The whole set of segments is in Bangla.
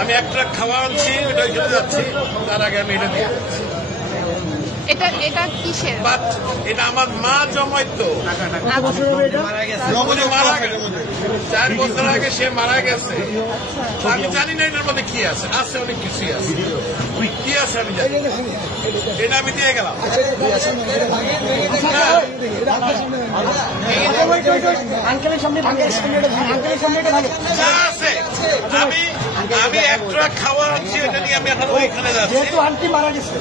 আমি এক ট্রাক খাওয়া আনছি, ওটা ওইখানে যাচ্ছি, তার আগে আমি এটা দিয়ে এটা কিসের? এটা আমার মা জমাইতো, মারা গেছে 4 বছর আগে, সে মারা গেছে। আমি জানি না এটার মধ্যে কি আছে, অনেক কিছুই আছে, কি আছে আমি জানি, এটা আমি দিয়ে গেলাম। আমি এক ট্রাক খাওয়া আনছি, এটা নিয়ে আমি এখন ওইখানে যাচ্ছি। আন্টি মারা গেছে,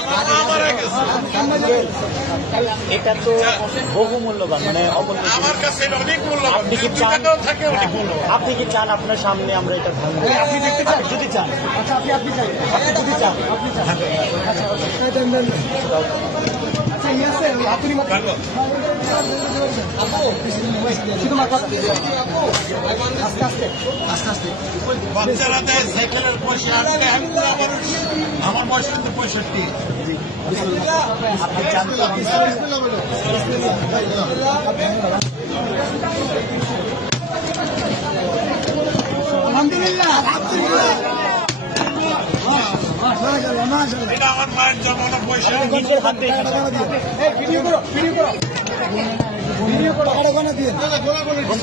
আমার মা মারা গেছে, এটা তো বহু মূল্যবান, মানে আমার কাছে এটা অনেক মূল্যবান। আপনি কি চান, থাকে অনেক মূল্যবান। আপনি কি চান আপনার সামনে আমরা এটা ভাঙবো? আপনি দেখতে চান? যদি চান, আচ্ছা আপনি চাই, আপনি যদি চান, আপনি চান, আচ্ছা বাচ্চারা দেয় সাইকেলের পয়সা, আমার বয়স কিন্তু 65। আপনি চান তো আলহামদুলিল্লাহ, এটা আমার মায়ের জমানো পয়সা, নিজের হাতে বলতে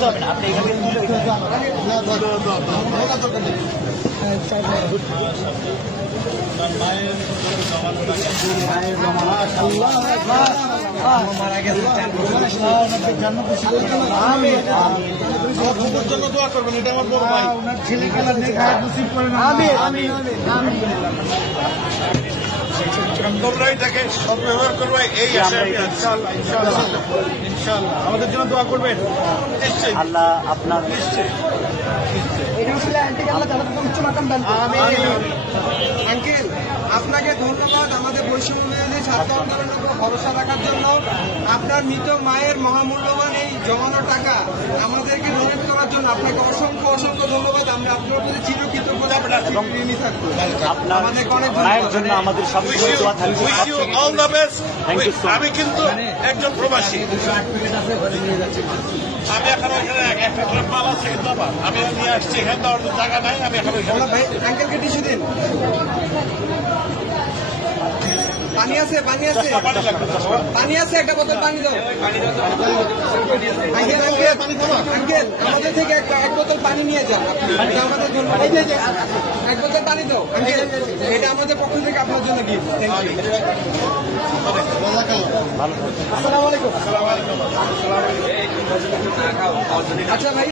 হবে না, আপনি এখানে জন্য দোয়া করবেন, এটা আমার বড় ভাই। ছেলে খেলার তোমরাই তাকে সদ্ব্যবহার করবে, এই আশা ইনশাআল্লাহ। আমাদের জন্য দোয়া করবেন, নিশ্চয়ই আল্লাহ আপনার আঙ্কেল, আপনাকে ধন্যবাদ আমাদের বৈষম্য বিরোধী ছাত্র আন্দোলনের উপর ভরসা রাখার জন্য। আপনার মৃত মায়ের মহামূল্যবান এই জমানো টাকা আমাদেরকে ডোনেট করার জন্য আপনাকে অসংখ্য অসংখ্য ধন্যবাদ। আমরা আপনার প্রতি চিরকৃতজ্ঞ এবং ঋণী থাকবো। আপনার মায়ের জন্য আমাদের সবসময় দোয়া থাকবে। All the best. Thank you so much. আমি কিন্তু একজন প্রবাসী, আমি এখন ওইখানে একটা মাল আছে, কিন্তু আমার আমি নিয়ে আসছি, এখানে দেওয়ার জায়গা নাই, আমি এখন ওইখানে। ভাই আঙ্কেলকে টিস্যু দিন। পানি আছে, পানি আছে, পানি আছে, একটা বোতল পানি দাও। আঙ্কেল আঙ্কেল আমাদের থেকে এক বোতল পানি নিয়ে যাও, আমাদের জন্য এক বোতল পানি দাও আঙ্কেল, এটা আমাদের পক্ষ থেকে আপনার জন্য গিফট। আসসালামু আলাইকুম। আচ্ছা ভাই।